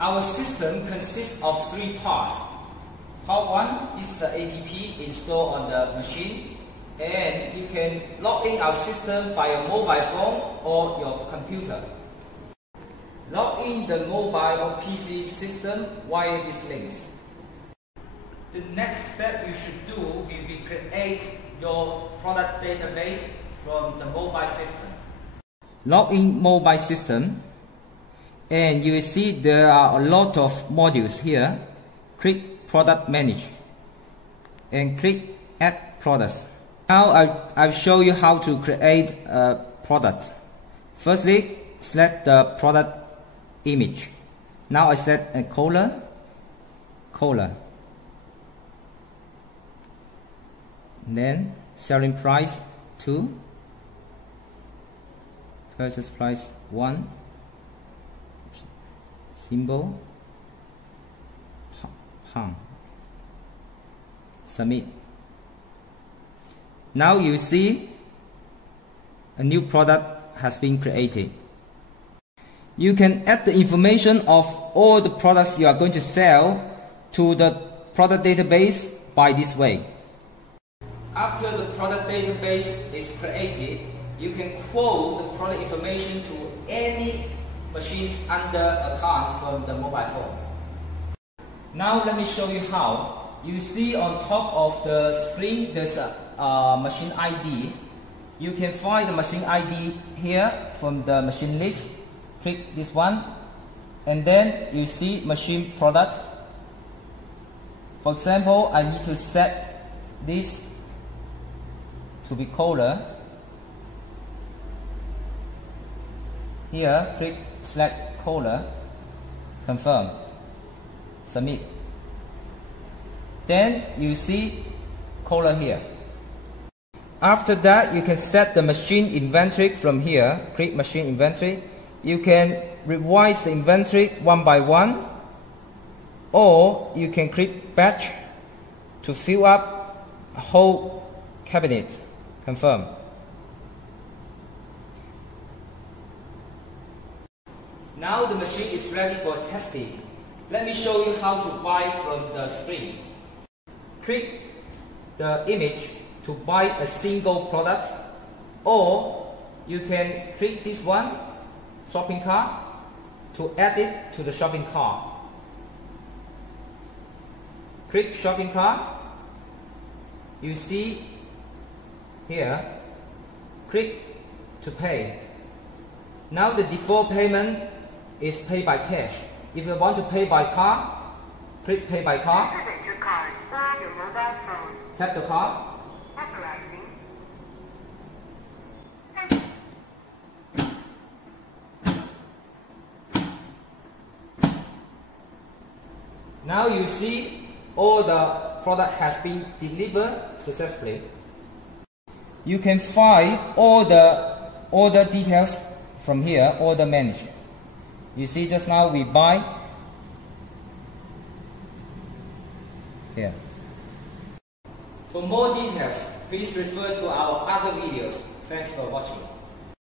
Our system consists of three parts. Part 1 is the app installed on the machine, and you can log in our system by your mobile phone or your computer. Log in the mobile or PC system via these links. The next step you should do will be create your product database from the mobile system. Log in mobile system, and you will see there are a lot of modules here. Click Product Manage and click Add Products. Now I'll show you how to create a product. Firstly, select the product image. Now I select a color. Then selling price 2, purchase price 1, symbol, pound. Submit. Now you see a new product has been created. You can add the information of all the products you are going to sell to the product database by this way. After the product database is created, you can quote the product information to any machines under account from the mobile phone. Now let me show you how. You see on top of the screen there's a machine ID. You can find the machine ID here from the machine list. Click this one, and then you see machine product. For example, I need to set this to be color. Here, click select color, confirm, submit. Then you see color here. After that, you can set the machine inventory from here. Click machine inventory. You can revise the inventory one by one, or you can click batch to fill up a whole cabinet. Confirm. Now the machine is ready for testing. Let me show you how to buy from the screen. Click the image to buy a single product, or you can click this one, shopping cart, to add it to the shopping cart. Click shopping cart. You see here, click to pay. Now the default payment is pay by cash. If you want to pay by card, click pay by card. Activate your card or your mobile phone. Tap the card. Authorizing. Now you see all the product has been delivered successfully. You can find all the order details from here, order manager. You see just now we buy here. For more details, please refer to our other videos. Thanks for watching.